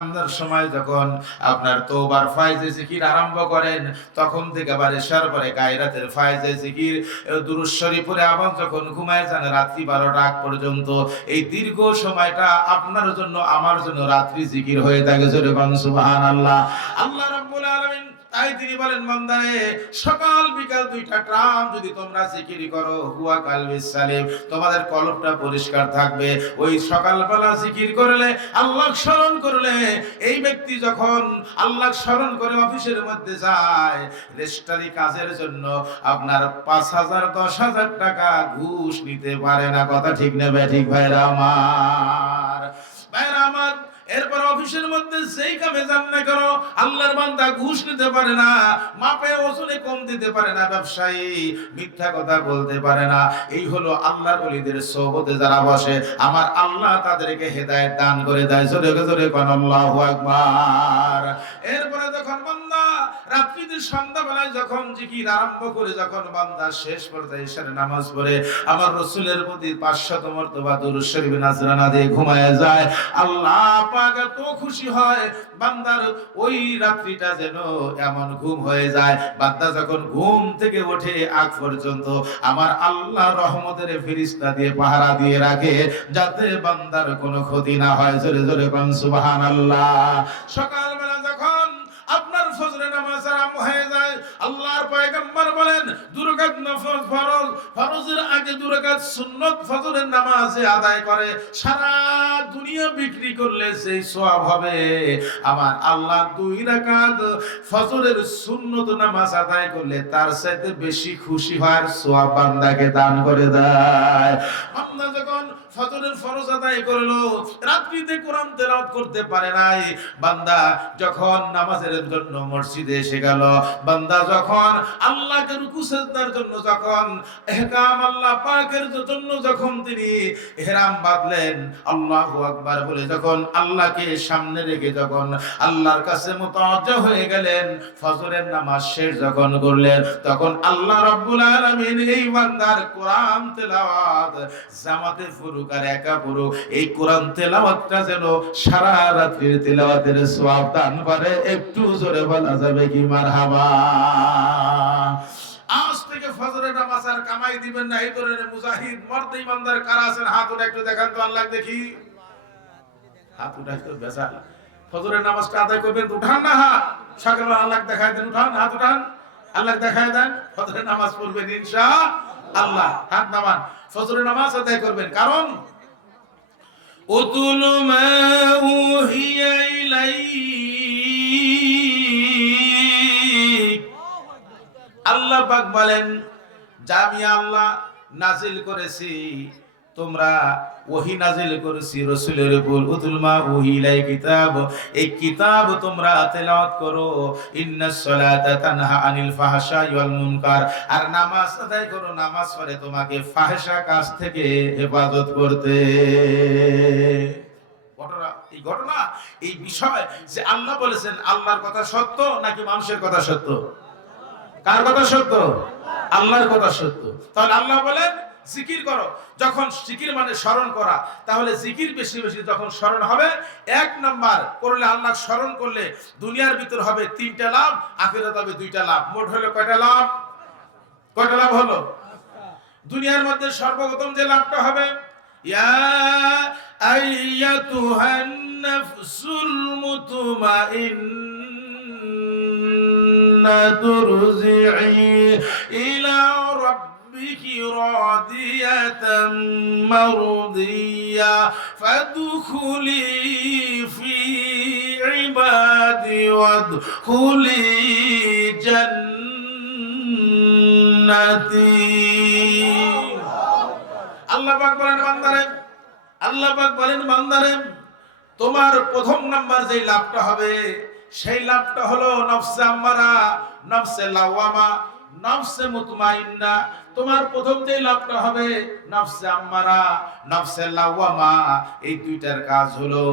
আপনার সময় যখন আপনার তওবার ফায়েজে জিকির আরম্ভ করেন, তখন থেকে আবার এশার পরে গায়রাতের ফায়েজে জিকির দুরূদ শরীফ পড়ে আবার যখন ঘুমায় যান রাত্রি 12টা আগ পর্যন্ত, এই দীর্ঘ সময়টা আপনার জন্য আমার জন্য রাত্রি জিকির হয়ে থাকে। জোরে বলেন সুবহানাল্লাহ। আল্লাহ রাব্বুল আলামিন তাই তিনি বলেন, বান্দারে সকাল বিকাল দুইটা টাইম যদি তোমরা জিকির করো, হুয়া কালবিস সালিম, তোমাদের কলবটা পরিষ্কার থাকবে। ওই সকালবেলা জিকির করলে, আল্লাহ স্মরণ করলে, এই ব্যক্তি যখন আল্লাহ স্মরণ করে অফিসের মধ্যে যায়, রেজিস্ট্রারি কাজের জন্য আপনার 5,000 10,000 টাকা ঘুষ নিতে পারে না। কথা ঠিক নেবে ঠিক ভাইরা আমার, ভাইরা আমার। এরপর অফিসের মধ্যে যেই কামে যান না কেন, আল্লাহর বান্দা ঘুষ নিতে পারে না, মাপে ওজনে কম দিতে পারে না, ব্যবসায়ী মিথ্যা কথা বলতে পারে না। এই হলো আল্লাহর ওলিদের সোহবতে যারা বসে, আমার আল্লাহ তাদেরকে হেদায়েত দান করে দেয়। জোরে জোরে কোন আল্লাহু আকবার। এরপরে যখন বান্দা রাত্রিতে সন্ধ্যাবেলায় যখন জিকির আরম্ভ করে, যখন বান্দা শেষ পর্যায়ে ইশারে নামাজ পড়ে আমার রাসূলের প্রতি 500 মর্তবা দুরূদ শরীফ নাজরানা দিয়ে ঘুমায় যায়, আল্লাহ পাক এত খুশি হয়, বান্দার ওই রাত্রিটা যেন এমন ঘুম হয়ে যায়, বান্দা যখন ঘুম থেকে ওঠে আগ পর্যন্ত আমার আল্লাহ রহমতের ফেরেশতা দিয়ে পাহারা দিয়ে রাখে, যাতে বান্দার কোনো ক্ষতি না হয়। জোরে জোরে কোন সুবহানাল্লাহ। সকালবেলা যখন আপনার ফজরের নামাজ আরম্ভ হয়ে যায়, আল্লাহর পয়গম্বর বলেন, 2 রাকাত নফল ফরজ, ফরজের আগে 2 রাকাত সুন্নাত ফজরের নামাজে আদায় করে, সারা দুনিয়া বিক্রি করলে সেই সওয়াব হবে, আমার আল্লাহ 2 রাকাত ফজরের সুন্নাত নামাজ আদায় করলে তার চাইতে বেশি খুশি হওয়ার সওয়াব বান্দাকে দান করে দেয়। বান্দা যখন ফজরের ফরজ আদায় করলো, রাত্রিতে কোরআন তেলাওয়াত করতে পারে নাই, বান্দা যখন নামাজের জন্য মসজিদে এসে গেল, বান্দা যখন আল্লাহকে রুকু সিজদার জন্য, যখন ইহকাম আল্লাহ পাকের জন্য যখন তিনি ইহরাম বাঁধলেন, আল্লাহু আকবার বলে যখন আল্লাহকে সামনে রেখে যখন আল্লাহর কাছে মুতাওয়াজ্জা হয়ে গেলেন, ফজরের নামাজ শেষ যখন করলেন, তখন আল্লাহ রাব্বুল আলামিন এই বান্দার কোরআন তেলাওয়াত জামাতে ফুরুক আর একা ফুরুক, এই কোরআন তেলাওয়াতটা যেন সারা রাত্রির তেলাওয়াতের সওয়াব দান করে। একটু জোরে বলা যাবে কি মারহাবা। আজ থেকে ফজরের নামাজ আর কামাই দিবেন না, এই ধরনের মুজাহিদ মর্দ ইমানদার কারা আছেন? হাত উঠে একটু দেখান তো, আল্লাহ দেখি। হাত উঠাই তো বেজাল। ফজরের নামাজটা আদায় করবেন, উঠান না হাত। সকালবেলা আল্লাহ দেখায় দেন, উঠান, হাত উঠান, আল্লাহ দেখায় দেন। ফজরের নামাজ পড়বেন ইনশাআল্লাহ, হাত নামান, ফজরের নামাজ আদায় করবেন। কারণ উতুলু মা উহিয়া ইলাইক, আল্লাহ পাক বলেন, যা আমি আল্লাহ নাজিল করেছি, তোমরা ওহী নাজিল করেছি রাসূলের উপর। উতুল মা উহিয়া কিতাব, এই কিতাব তোমরা তেলাওয়াত করো। ইন্নাস সালাতা তানহা আনিল ফাহশাই ওয়াল মুনকার, আর নামাজ আদায় করো, নামাজ পড়ে তোমাকে ফাহিশা কাজ থেকে হেফাজত করতে। এই ঘটনা, এই বিষয় যে আল্লাহ বলেছেন, আল্লাহর কথা সত্য নাকি মানুষের কথা সত্য? কার কথা সত্য? আল্লাহর কথা সত্য। তাহলে আল্লাহ বলেন জিকির করো। যখন জিকির মানে স্মরণ করা, তাহলে জিকির বেশি বেশি যখন স্মরণ হবে, 1 নাম্বার করলে, আল্লাহ স্মরণ করলে দুনিয়ার ভিতর হবে 3টা লাভ, আখিরাত হবে 2টা লাভ। মোট হলো কয়টা লাভ? কয়টা লাভ হলো? দুনিয়ার মধ্যে সর্বপ্রথম যে লাভটা হবে, ইয়া আইয়াতুহান নাফসুল মুতমাইন্না তুরজিই ইলা রাব্বিকি রাদিয়াতাম মারদিয়া ফাদখুলি ফি ইবাদি ওয়াদখুলি জান্নাতি। আল্লাহ পাক বলেন বান্দারে, আল্লাহ পাক বলেন বান্দারে, তোমার প্রথম নাম্বার যে লাভটা হবে, সেই লাভটা হলো নফসে আম্মারা, নফসে লাওয়ামা, নফসে মুতমাইন্না, তোমার প্রথম যে লাভটা হবে নফসে আম্মারা, নফসে লাওয়ামা, এই দুইটার কাজ হলো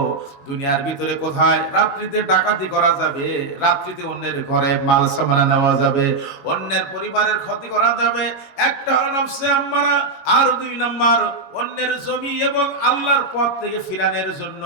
দুনিয়ার ভিতরে কোথায় রাত্রিতে ডাকাতি করা যাবে, রাত্রিতে অন্যের ঘরে মাল সামান নেওয়া যাবে, অন্যের পরিবারের ক্ষতি করা যাবে, একটা হলো নফসে আম্মারা। আর দুই নাম্বার অন্যের জমি এবং আল্লাহর পথ থেকে ফিরানোর জন্য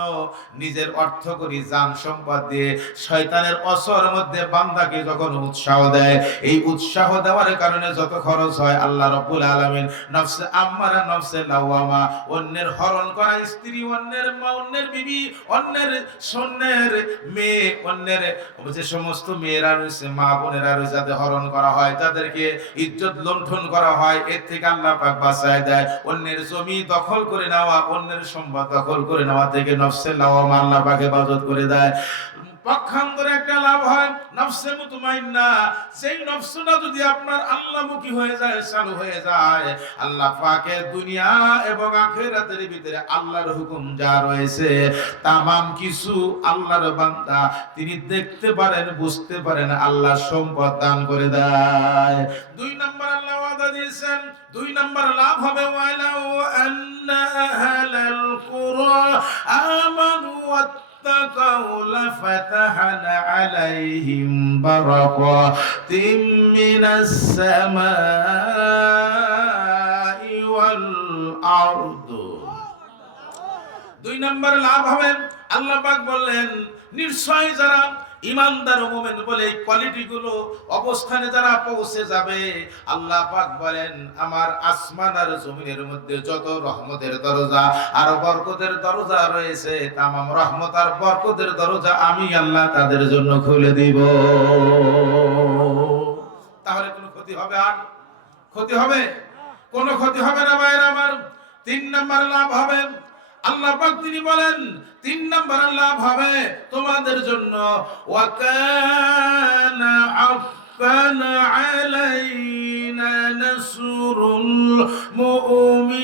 নিজের অর্থ করি জান সম্পদ দিয়ে শয়তানের অসর মধ্যে বান্দাকে যখন উৎসাহ দেয়, এই উৎসাহ দেওয়ার কারণে যত খরচ হয় আল্লাহ রাব্বুল আলামিন নফসে আম্মারা, নফসে লাওয়ামা, অন্যের হরণ করা স্ত্রী, অন্যের মা, অন্যের বিবি, অন্যের সন্ন্যের মেয়ে, অন্যের যে সমস্ত মেয়েরা রয়েছে, মা বোনেরা রয়েছে, যাদের হরণ করা হয়, যাদেরকে ইজ্জত লুণ্ঠন করা হয়, এর থেকে আল্লাহ পাক বাঁচায় দেয়। অন্যের জমি দখল করে নেওয়া, অন্যের সম্পদ দখল করে নেওয়া থেকে নফসে লাওয়ামা আল্লাহ পাক হেফাজত করে দেয়। পক্ষান্তরে একটা লাভ হয় নফসে মুতমাইন্না, সেই নফসটা যদি আপনার আল্লাহমুখী হয়ে যায়, চালু হয়ে যায়, আল্লাহ পাকের দুনিয়া এবং আখিরাতের ভিতরে আল্লাহর হুকুম যা রয়েছে তামাম কিছু আল্লাহর বান্দা তিনি দেখতে পারেন, বুঝতে পারেন, আল্লাহ সম্পদ দান করে দেয়। দুই নম্বর আল্লাহ ওয়াদা দিয়েছেন, দুই নম্বর লাভ হবে ওয়ালাউ আন্না আহলাল কুরা আমানু واتقوا لفتحنا عليهم بركات من السماء والأرض। দুই নম্বর লাভ হবে আল্লাহ পাক বললেন নিশ্চয় যারা ইমানদার মুমিন বলে এই কোয়ালিটি গুলো অবস্থানে যারা পৌঁছে যাবে, আল্লাহ পাক বলেন আমার আসমান আর জমিনের মধ্যে যত রহমতের দরজা আর বরকতের দরজা রয়েছে, তামাম রহমত আর বরকতের দরজা আমি আল্লাহ তাদের জন্য খুলে দিব। তাহলে কোনো ক্ষতি হবে? আর ক্ষতি হবে? কোনো ক্ষতি হবে না ভাইরা আমার। তিন নম্বর লাভ হবে আল্লাহ পাক তিনি বলেন, তিন নম্বর লাভ হবে তোমাদের জন্য ওয়াকানা আফকান আলাইনা নাসরুল মুমিনিন।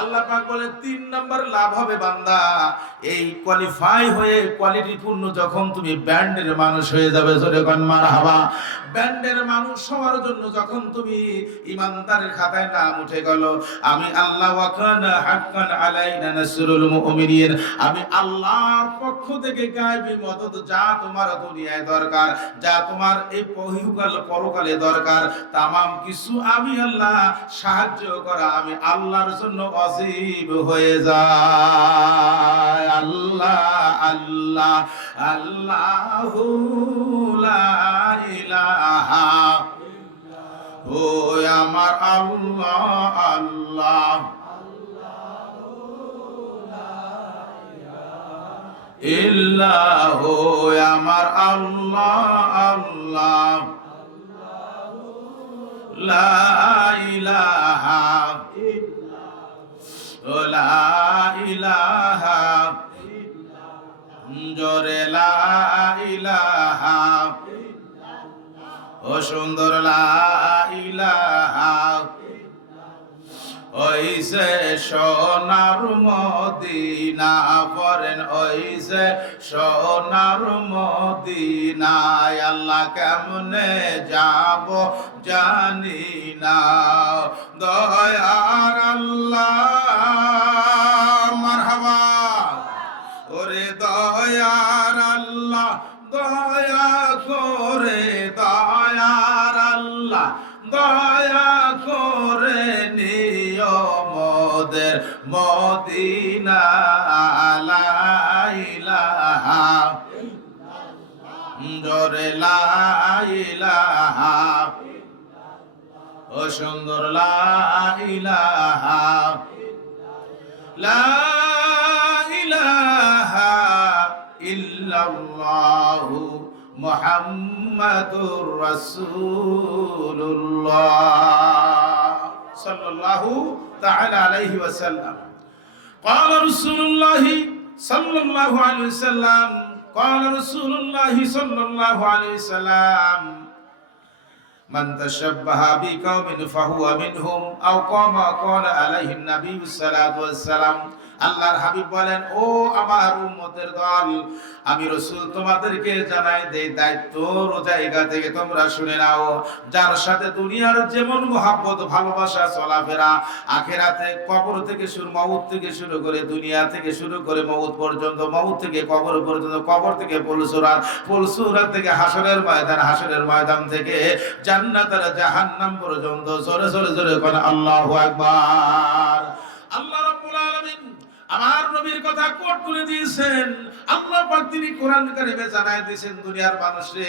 আল্লাহ পাক বলেন তিন নম্বর লাভ হবে বান্দা এই কোয়ালিফাই হয়ে কোয়ালিটি পূর্ণ যখন তুমি ব্যান্ডের মানুষ হয়ে যাবে, জোরে কোন মারহাবা। ব্যান্ডের মানুষ হওয়ার জন্য যখন তুমি ইমানদারের খাতায় নাম উঠে গেল, আমি আল্লাহ ওয়াকানা হাক্কান আলাইনা নাসরুল মুমিনিন, আমি আল্লাহর পক্ষ থেকে গায়বী মদদ যা তোমার দুনিয়ায় দরকার, যা তোমার এই পরকালে দরকার, তামাম কিছু আমি আল্লাহ সাহায্য করা আমি আল্লাহর জন্য ওয়াজিব হয়ে যায়। আল্লাহ আল্লাহ আল্লাহু লা ইলাহা ও আমার আল্লাহ আল্লাহ ইল্লাহু আমার আল্লাহ আল্লাহ লা ইলাহা লা ইলাহা জোরে লা ইলাহা ও সুন্দর লা ইলাহা ওইসে সোনার মদিনা পড়েন, ওইসে সোনার মদিনায় আল্লাহ কেমনে যাব জানি না, দয়ার আল্লাহ মারহাবা ওরে দয়ার আল্লাহ দয়া করে, দয়ার আল্লাহ দয়া করে নিও মোদের মদিনা লা ইলাহা জোরে লা ইলাহা ও সুন্দর লা ইলাহা লা ইলাহা ইল্লাল্লাহু মুহাম্মাদুর রাসূলুল্লাহ সাল্লাল্লাহু তাআলা আলাইহি ওয়াসাল্লাম। قال رسول الله صلى الله عليه وسلم قال رسول الله صلى الله عليه وسلم من تشبه بقوم فهو منهم أو كما قال عليه النبي صلى الله عليه وسلم আল্লাহর হাবিব বলেন, ও আমার উম্মতের দল, আমি রাসূল তোমাদেরকে জানাই দেই দায়িত্ব জায়গা থেকে তোমরা শুনে নাও। যার সাথে দুনিয়ার যেমন মহব্বত ভালোবাসা চলাফেরা, আখিরাতে কবর থেকে শুরু মউত থেকে শুরু করে দুনিয়া থেকে শুরু করে মউত পর্যন্ত, মউত থেকে কবর পর্যন্ত, কবর থেকে পুলসুরাত, পুলসুরাত থেকে হাসরের ময়দান, হাসরের ময়দান থেকে জান্নাত আর জাহান্নাম পর্যন্ত। জোরে জোরে জোরে কোন আল্লাহু আকবার। আল্লাহ রাব্বুল আলামিন আমার নবীর কথা কোট করে দিয়েছেন। আল্লাহ পাক তিনি কোরআন কারিমে জানায় দিয়েছেন, দুনিয়ার মানুষরে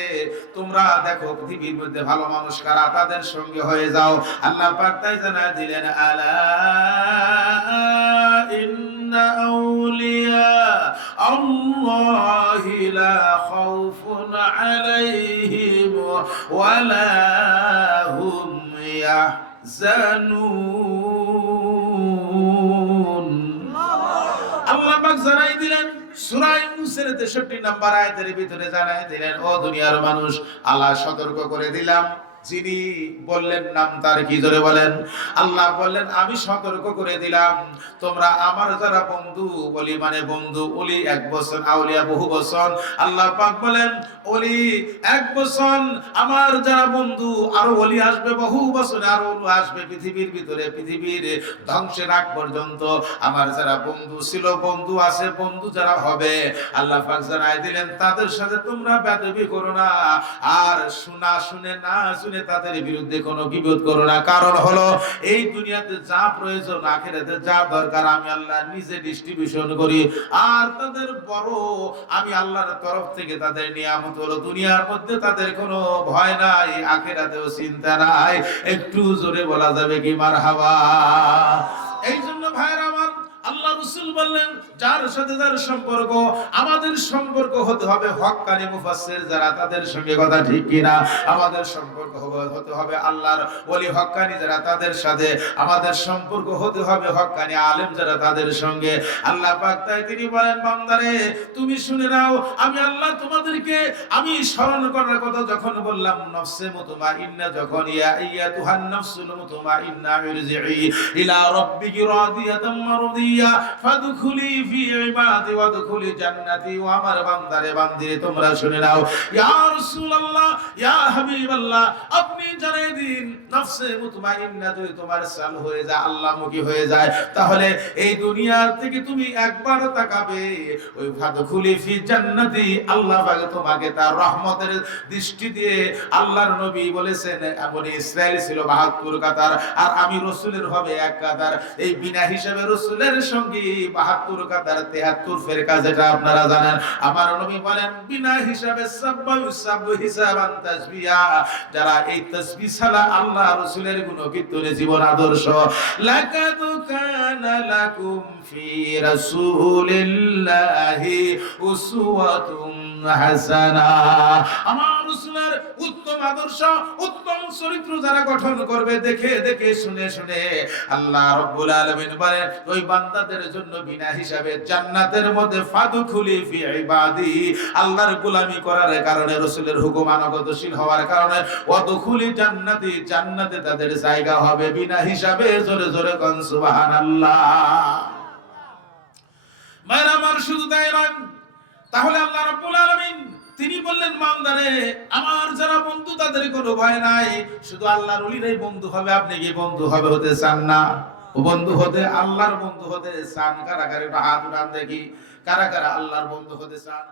তোমরা দেখো পৃথিবীর মধ্যে ভালো মানুষ কারা, তাদের সঙ্গে হয়ে যাও। আল্লাহ পাক তাই জানায় দিলেন, আলা ইন্না আউলিয়া আল্লাহি লা খাউফুন আলাইহিম ওয়া লা হুম ইয়াহজানুন। আল্লাহ পাক জানাই দিলেন সূরা ইউনূসের 63 নম্বর আয়াতের ভিতরে জানাই দিলেন, ও দুনিয়ার মানুষ, আল্লাহ সতর্ক করে দিলাম। যিনি বললেন নাম তার কি, জোরে বলেন। আল্লাহ বললেন আমি সতর্ক করে দিলাম, তোমরা আমার যারা বন্ধু, ওলি মানে বন্ধু, ওলি এক বছর, আউলিয়া বহু বছর। আল্লাহ পাক বলেন ওলি এক বছর, আমার যারা বন্ধু, আরো ওলি আসবে বহু বছর, আরো আসবে পৃথিবীর ভিতরে, পৃথিবীর ধ্বংসের আগ পর্যন্ত। আমার যারা বন্ধু ছিল, বন্ধু আছে, বন্ধু যারা হবে, আল্লাহ পাক জানাই দিলেন তাদের সাথে তোমরা বেয়াদবি করো না, আর শোনা শুনে না শুনে তাদের বিরুদ্ধে কোনো গীবত করো না। কারণ হলো এই দুনিয়াতে যা প্রয়োজন, আখিরাতে যা দরকার, আমি আল্লাহ নিজে ডিস্ট্রিবিউশন করি। আর তাদের বড় আমি আল্লাহর তরফ থেকে তাদের নিয়ামত হলো দুনিয়ার মধ্যে তাদের কোনো ভয় নাই, আখিরাতেও চিন্তা নাই। একটু জোরে বলা যাবে কি মারহাবা। এই জন্য ভাইরা আমার, আল্লাহ রাসূল বললেন যার সাথে যার সম্পর্ক, আমাদের সম্পর্ক হতে হবে হক্কানি মুফাসসির যারা, তাদের সঙ্গে, কথা ঠিক কিনা? আমাদের সম্পর্ক হতে হবে আল্লাহর ওলি হক্কানি যারা, তাদের সাথে। আমাদের সম্পর্ক হতে হবে হক্কানি আলেম যারা, তাদের সঙ্গে। আল্লাহ পাক তাই তিনি বলেন, বান্দারে তুমি শুনে নাও, আমি আল্লাহ তোমাদেরকে আমি স্মরণ করার কথা যখন বললাম, নফসে মুতমাইন্না, যখন ইয়া আইয়াতুহান নাফসুল মুতমাইন্না ইরজিই ইলা রাব্বিকি রাদিয়াতাম মারদিয়া ফাদখুলি ফি ইবাদি ওয়াদখুলি জান্নাতি। ও আমার বান্দারে বান্দিরে তোমরা শুনে নাও, ইয়া রাসূলুল্লাহ, ইয়া হাবিবাল্লাহ, আপনি জানিয়ে দিন নফসে মুতমাইন্না যদি তোমার চালু হয়ে যায়, আল্লাহমুখী হয়ে যায়, তাহলে এই দুনিয়ার থেকে তুমি একবার তাকাবে, ওই ফাদখুলি ফি জান্নাতি, আল্লাহ পাক তোমাকে তার রহমতের দৃষ্টি দিয়ে, আল্লাহর নবী বলেছেন বনি ইসরাইল ছিল ৭২ কাতার, আর আমি রাসূলের হবে এক কাতার। এই বিনা হিসাবে রাসূলের সঙ্গে ৭২ কাতার ৭৩ ফেরকা, যেটা আপনারা জানেন। আমার নবী বলেন বিনা হিসাবে সাব্বাহু হিসাবান তাসবিয়া, যারা এই তাসবিহ ছাড়া আল্লাহ রাসূলের গুণকীর্তনে জীবন আদর্শ। লাকাদ কানা লাকুম ফি রাসূলিল্লাহি উসওয়াতুন হাসানা। আমার রাসূলের উত্তম আদর্শ, উত্তম চরিত্র যারা গঠন করবে, দেখে দেখে শুনে শুনে, আল্লাহ রাব্বুল আলামিন বলেন ওই বান্দাদের জন্য বিনা হিসাবে জান্নাতের মধ্যে ফাদখুলি ফি ইবাদি, আল্লাহর গোলামি করার কারণে, রাসূলের হুকুম আনুগত্যশীল হওয়ার কারণে, ওয়াদখুলি জান্নাতি, জান্নাতে তাদের জায়গা হবে বিনা হিসাবে। জোরে জোরে কোন সুবহানাল্লাহ। মায়ের আমার, শুধু তাই নয়, তাহলে আল্লাহ রাব্বুল আলামিন তিনি বললেন, বান্দারে আমার যারা বন্ধু তাদের কোনো ভয় নাই, শুধু আল্লাহর ওলিরাই বন্ধু হবে। আপনি কি বন্ধু হবে হতে চান না? বন্ধু হতে, আল্লাহর বন্ধু হতে চান? কারা কারা হাত উঠান দেখি, কারা কারা আল্লাহর বন্ধু হতে চান?